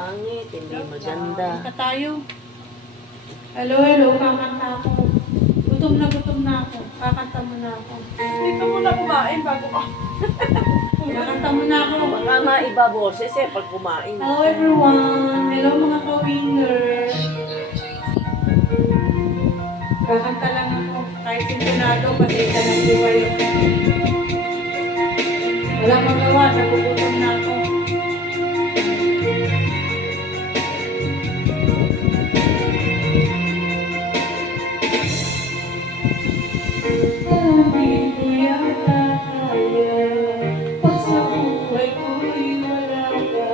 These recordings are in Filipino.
pangit, hindi maganda. Kanta tayo. Hello, hello, kakanta ako. Gutom na ako. Kakanta mo na ako. Hindi ka muna kumain bago ka. Kakanta mo na ako. Baka maiba boses eh pag kumain. Hello everyone. Hello mga ka-winners. Kakanta lang ako. Kahit sintonado, pasensya ng buhay. Wala magawa, nagugutom na ako. Hindi ko yata kaya, pag sa buhay ko'y wala ka.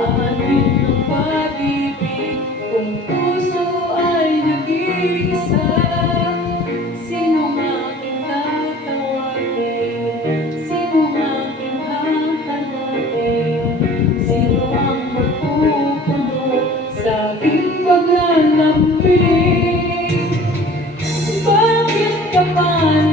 Aanin ng pag-ibig, kung puso ay nag-iisa. Sino ang aking tatawagin? Sino ang aking hahanapin? Sino ang magpupuno sa aking paglalambing? Bakit ka pa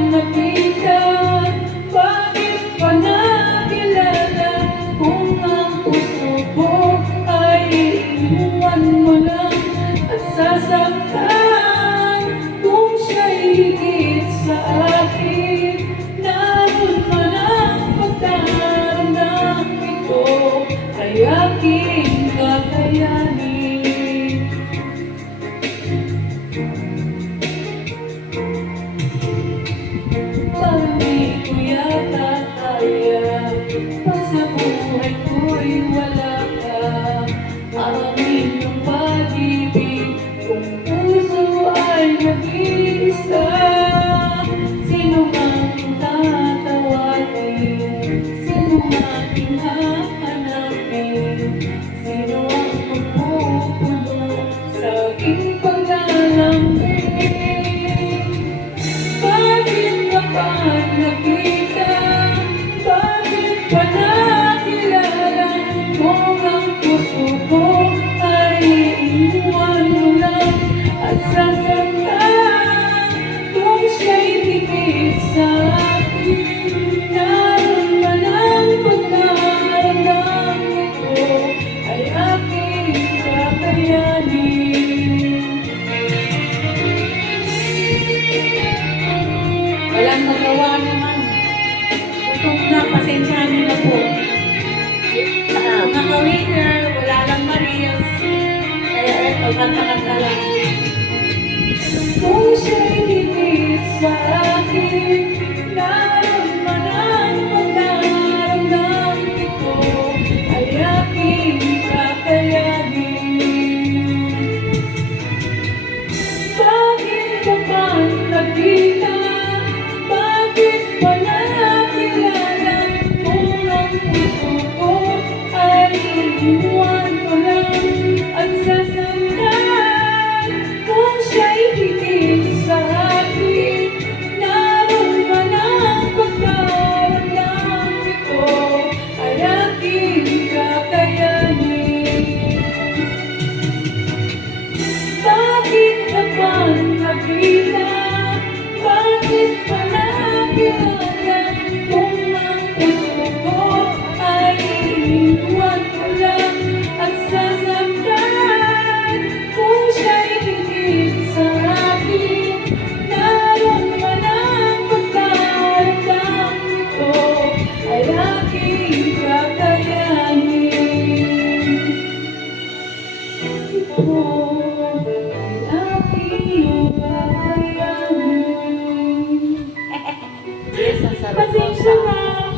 napitan? Bakit pa nakilala? Kung ang puso ko ay iniwan mo lang at sasaktan. Kung siya'y higit sa akin, naroon man ang pagdaramdam ito ay aking kakayanin. Hindi ko yata kaya, pag sa buhay ko'y wala ka. Amin ang pag-ibig, kung puso ay nag-iisa. Sino ang tatawagin? Sino aking hahanapin? Sino ang magpupuno sa aking paglalambing? Bakit ka pa nakita? Bakit pa nakilala? Kung ang puso ko ay iniwan mo lang at sasaktan. Kung siya'y higit sa akin, naroon man ang pagdaramdam ito ay aking kakayanin. Walang magawa naman. Gutom na, pasensyahan niyo na po. Mga ka-winner, wala lang Marias. Kaya eto, kanta-kanta lang. Kung siya'y higit sa akin, naroon man ang pagdaramdam ito ay aking kakayanin. Bakit ka pa nagkita? Bakit pa nakilala? Kung ang puso ko ay iniwan mo lang at sasaktan. Kung siya'y higit sa akin, naroon man ang pagdaramdam ito ay aking kakayanin. Bakit ka pa nakita? Bakit pa nakilala? Kung ang puso ko ay iniwan mo lang at sasaktan. Kung siya'y higit sa akin, naroon man ang pagdaramdam ito ay aking kakayanin.